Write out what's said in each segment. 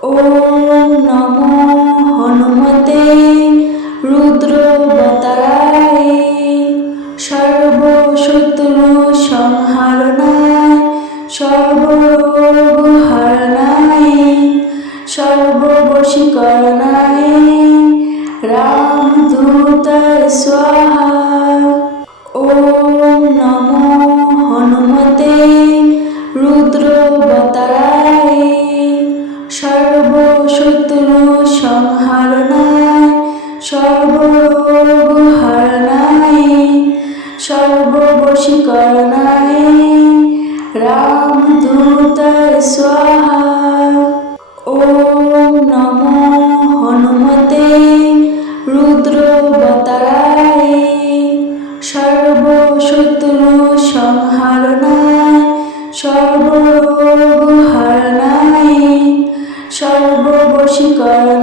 ওম নমো হনুমতে রুদ্রবতারায় সর্বশত্রু সংহারণায় সর্বহারণায় সর্ববশীকরণায় রামদূতায় স্বাহা সর্ববশীকরণায় রামদূতায় স্বাহা। ওম নমো হনুমতে রুদ্রবতারায় সর্বশত্রু সংহারণায় সর্বহারণায় সর্ববশীকরণায়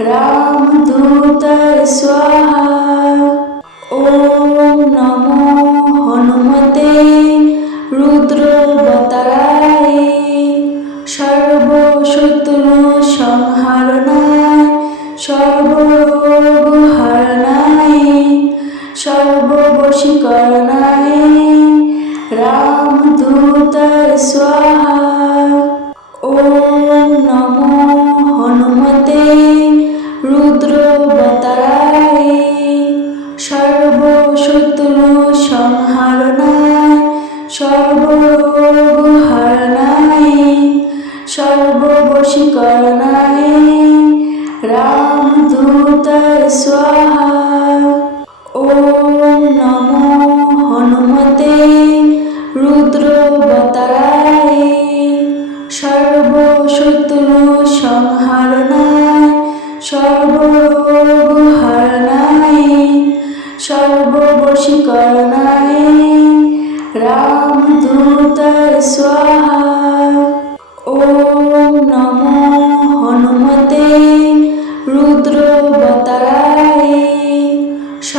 রামদূতায় স্বাহা ওম নমো হনুমতে রুদ্রবতারায়। সর্বশত্রু সংহারণায় সর্বহারণায় সর্ববশীকরণায়। রামদূতায় স্বাহা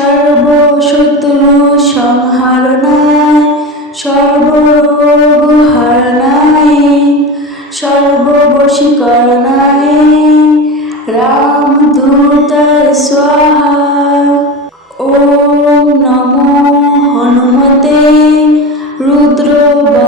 সর্বশত্রু সংহারণায় সর্বহারণায় সর্ববশীকরণায় রামদূতায় স্বাহা। ওম নমো হনুমতে রুদ্রবতারায়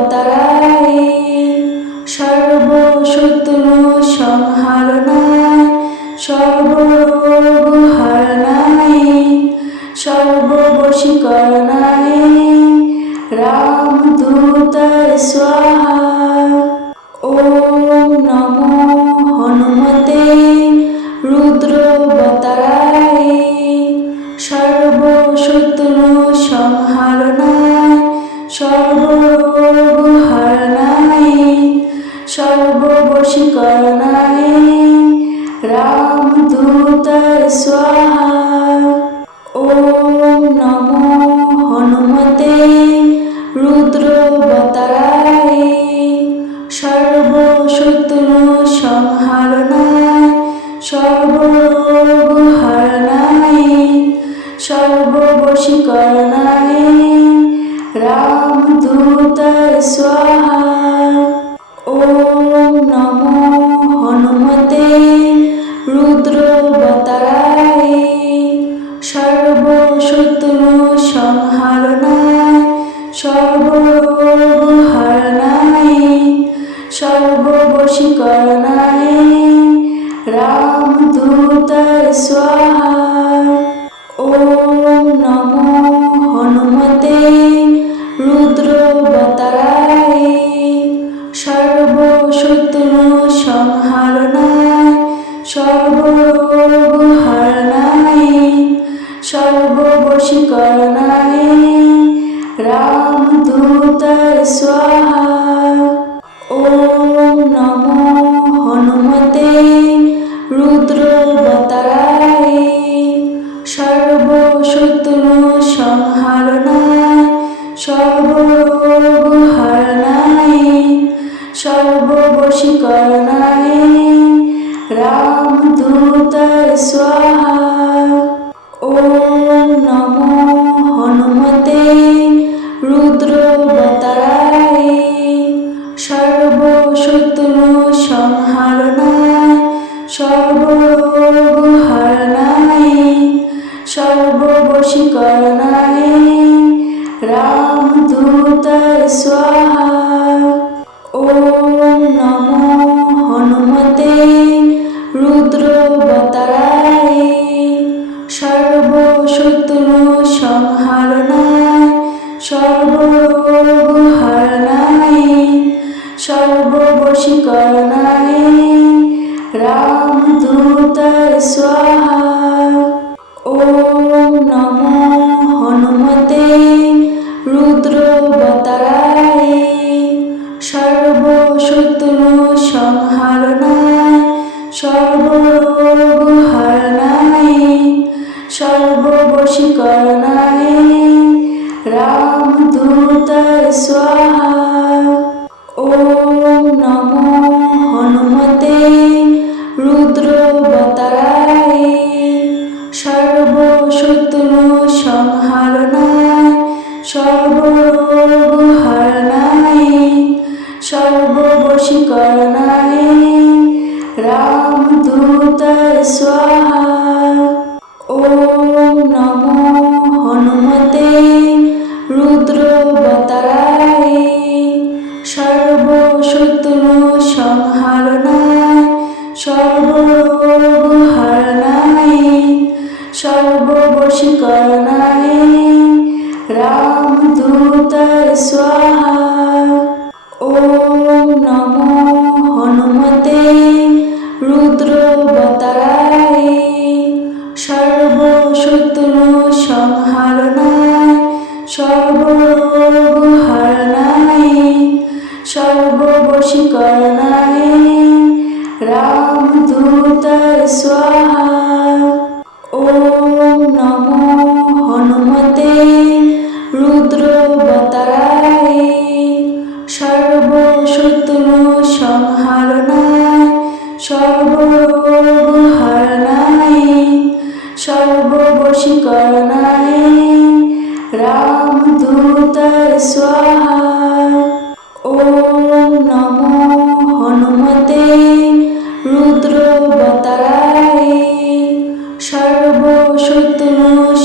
स्वाहा ॐ नमो हनुमते रुद्रवताराय सर्वशत्रुसंहरणाय सर्वहारणाय सर्ववशीकरणाय সর্বরোগ হরণায় সর্ববশীকরণায় রাম দূতায় স্বাহা। ও নম হনুমতে রুদ্রবতারায় সর্বশত্রু সংহারণায় সর্ব स्वाहा ॐ नमो हनुमते रुद्रवताराय सर्वशत्रुसंहारणाय सर्वरोगहरणाय सर्ववशीकरणाय रामदूताय स्वाहा शिकरणाय रामदूत स्वाहा ॐ नमो हनुमते रुद्रवतराय सर्वशत्रु संहरणाय सर्व amor.